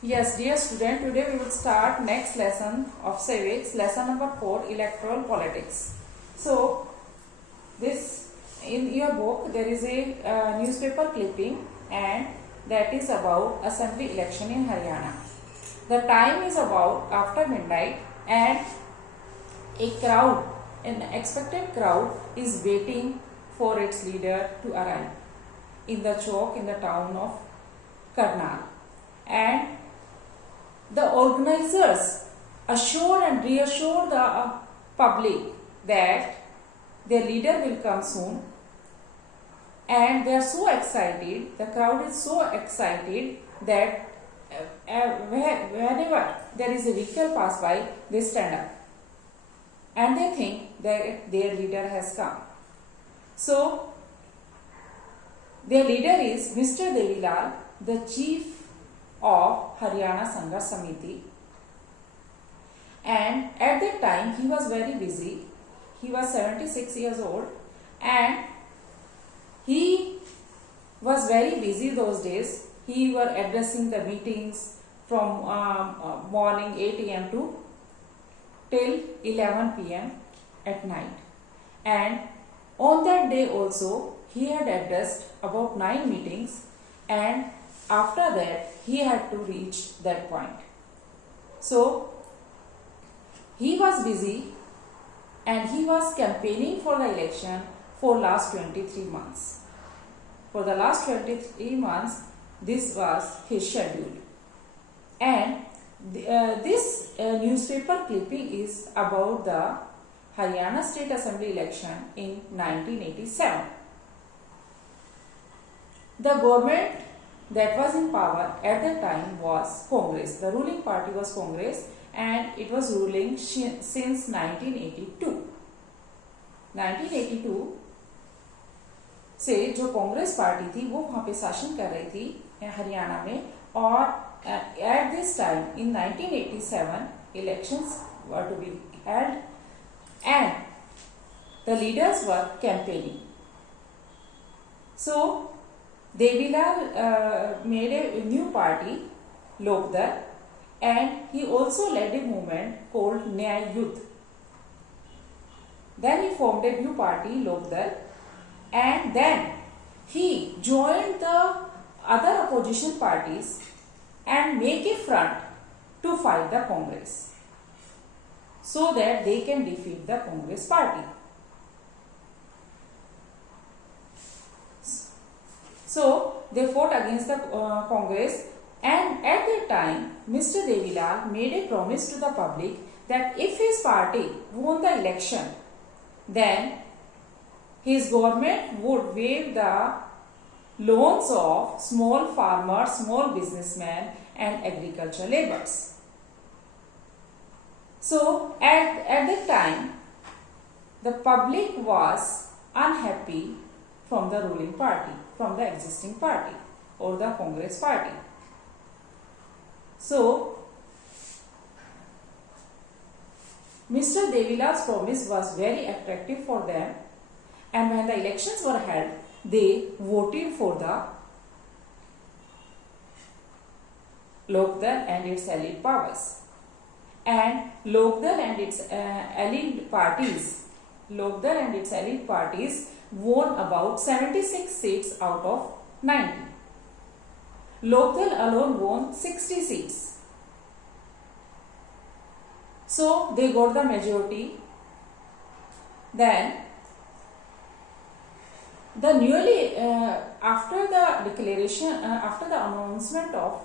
Yes, dear student, today we will start next lesson of civics, lesson number 4, electoral politics. So, this in your book there is a newspaper clipping, and that is about assembly election in Haryana. The time is about after midnight, and an expected crowd is waiting for its leader to arrive in the chowk in the town of Karnal. And the organizers assure and reassure the public that their leader will come soon, and they are so excited, the crowd is so excited that whenever there is a vehicle pass by, they stand up and they think that their leader has come. So, their leader is Mr. Devilal, the chief of Haryana Sangharsh Samiti, and at that time he was very busy. He was 76 years old and he was very busy those days. He was addressing the meetings from morning 8 am to till 11 pm at night, and on that day also he had addressed about 9 meetings, and after that he had to reach that point. So he was busy and he was campaigning for the election for last 23 months. For the last 23 months this was his schedule. And this newspaper clipping is about the Haryana State Assembly election in 1987. The government that was in power at that time was Congress. The ruling party was Congress, and it was ruling since 1982. 1982 से जो Congress party थी वो वहाँ पे शासन कर रही थी हरियाणा में, और at this time in 1987 elections were to be held and the leaders were campaigning. So Devilal made a new party, Lokdal, and he also led a movement called Nyay Yudh. Then he formed a new party, Lokdal, and then he joined the other opposition parties and make a front to fight the Congress so that they can defeat the Congress party. So they fought against the Congress, and at that time Mr. Devilal made a promise to the public that if his party won the election, then his government would waive the loans of small farmers, small businessmen and agriculture laborers. So at that time the public was unhappy from the ruling party, from the existing party or the Congress party. So Mr. Devilal's promise was very attractive for them, and when the elections were held, they voted for the Lokdal and its allied powers. And Lokdal and its allied parties won about 76 seats out of 90. Lokdal alone won 60 seats. So they got the majority. Then the after the declaration, after the announcement of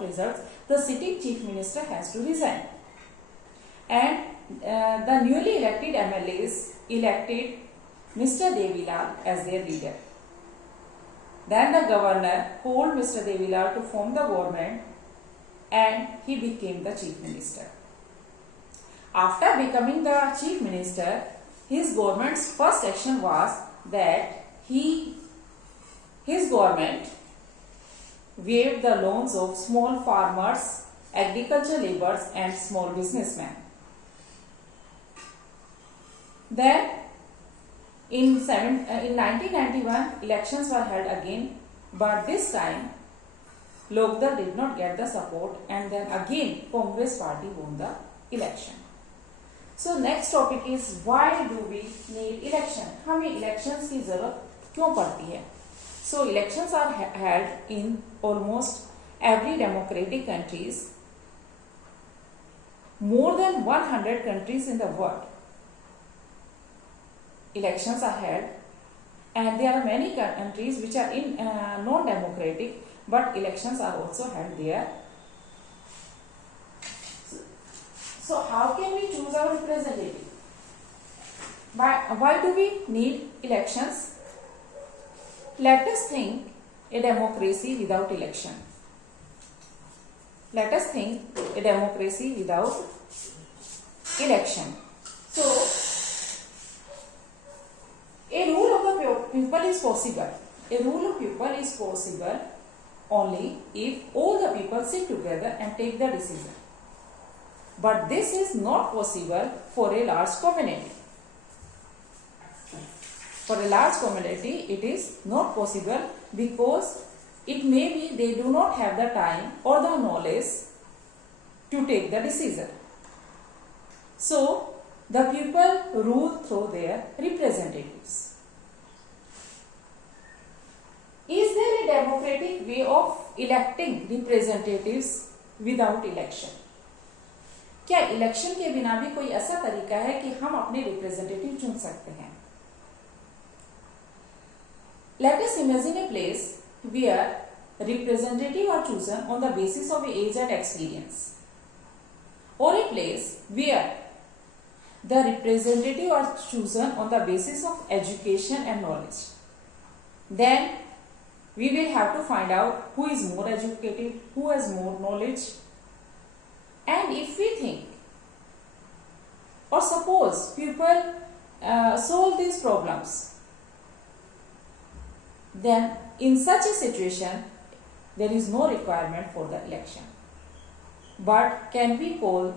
results, the sitting chief minister has to resign, and the newly elected MLAs elected Mr. Devilal as their leader. Then the governor told Mr. Devilal to form the government, and he became the chief minister. After becoming the chief minister, his government's first action was that his government waived the loans of small farmers, agriculture laborers and small businessmen. Then in 1991 elections were held again, but this time Lokdal did not get the support, and then again Congress party won the election. So next topic is why do we need election? हमें elections की जरूरत क्यों पड़ती है? So elections are held in almost every democratic countries. More than 100 countries in the world, elections are held, and there are many countries which are in non-democratic, but elections are also held there. So how can we choose our representative? Why do we need elections? Let us think a democracy without election. Let us think a democracy without election. So, a rule of the people is possible. A rule of people is possible only if all the people sit together and take the decision. But this is not possible for a large community. For a large community, it is not possible because it may be they do not have the time or the knowledge to take the decision. So, the people rule through their representatives. Is there a democratic way of electing representatives without election? क्या election के बिना भी कोई ऐसा तरीका है कि हम अपने रिप्रेजेंटेटिव चुन सकते हैं? Let us imagine a place where representatives are chosen on the basis of age and experience, or a place where the representatives are chosen on the basis of education and knowledge. Then we will have to find out who is more educated, who has more knowledge. And if we think or suppose people solve these problems, then in such a situation there is no requirement for the election. But can we call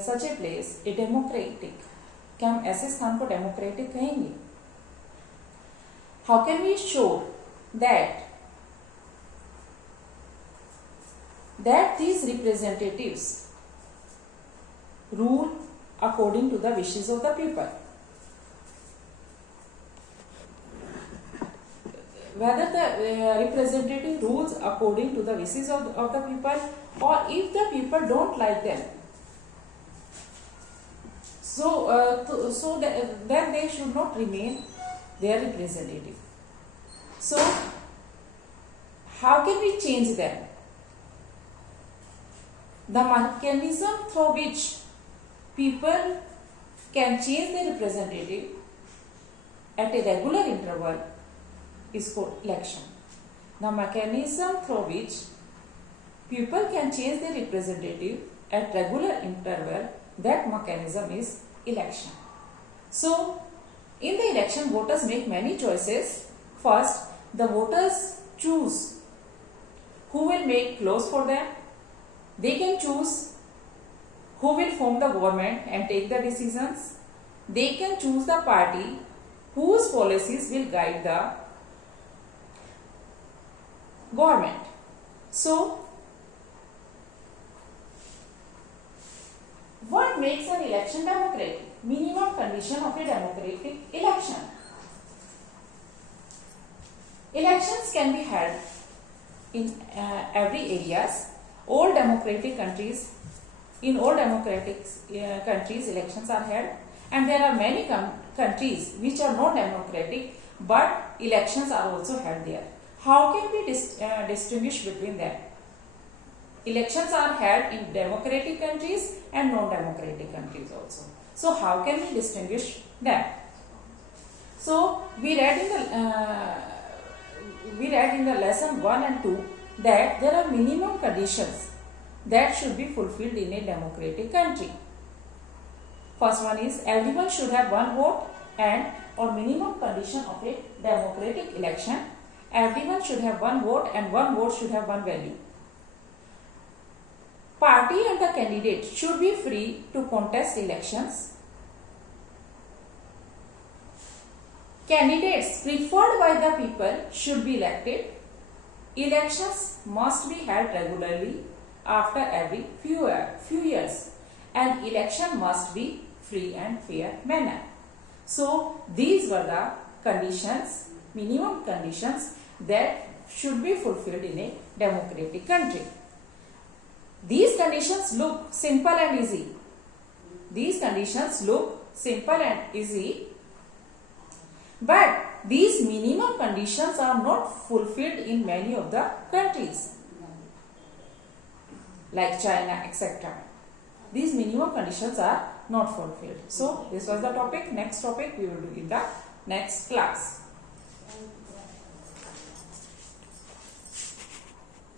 such a place a democratic? क्या हम ऐसे स्थान को democratic कहेंगे? How can we show that these representatives rule according to the wishes of the people? Whether the representative rules according to the wishes of the people, or if the people don't like them, so then they should not remain their representative. So how can we change them? The mechanism through which people can change their representative at a regular interval is called election. The mechanism through which people can change their representative at regular interval, that mechanism is election. So, in the election, voters make many choices. First, the voters choose who will make laws for them. They can choose who will form the government and take the decisions. They can choose the party whose policies will guide the government. So, what makes an election democratic? Minimum condition of a democratic election. Elections can be held in every areas. All democratic countries, in all democratic countries, elections are held, and there are many countries which are not democratic, but elections are also held there. How can we distinguish between them? Elections are held in democratic countries and non-democratic countries also. So how can we distinguish them? So we read in the lesson 1 and 2 that there are minimum conditions that should be fulfilled in a democratic country. First one is everyone should have one vote, and or minimum condition of a democratic election, everyone should have one vote and one vote should have one value. Party and the candidate should be free to contest elections. Candidates preferred by the people should be elected. elections must be held regularly after every few years, and election must be free and fair manner. So these were the conditions, minimum conditions that should be fulfilled in a democratic country. These conditions look simple and easy. These conditions look simple and easy, but these minimum conditions are not fulfilled in many of the countries like China, etc. These minimum conditions are not fulfilled. So this was the topic. Next topic we will do in the next class.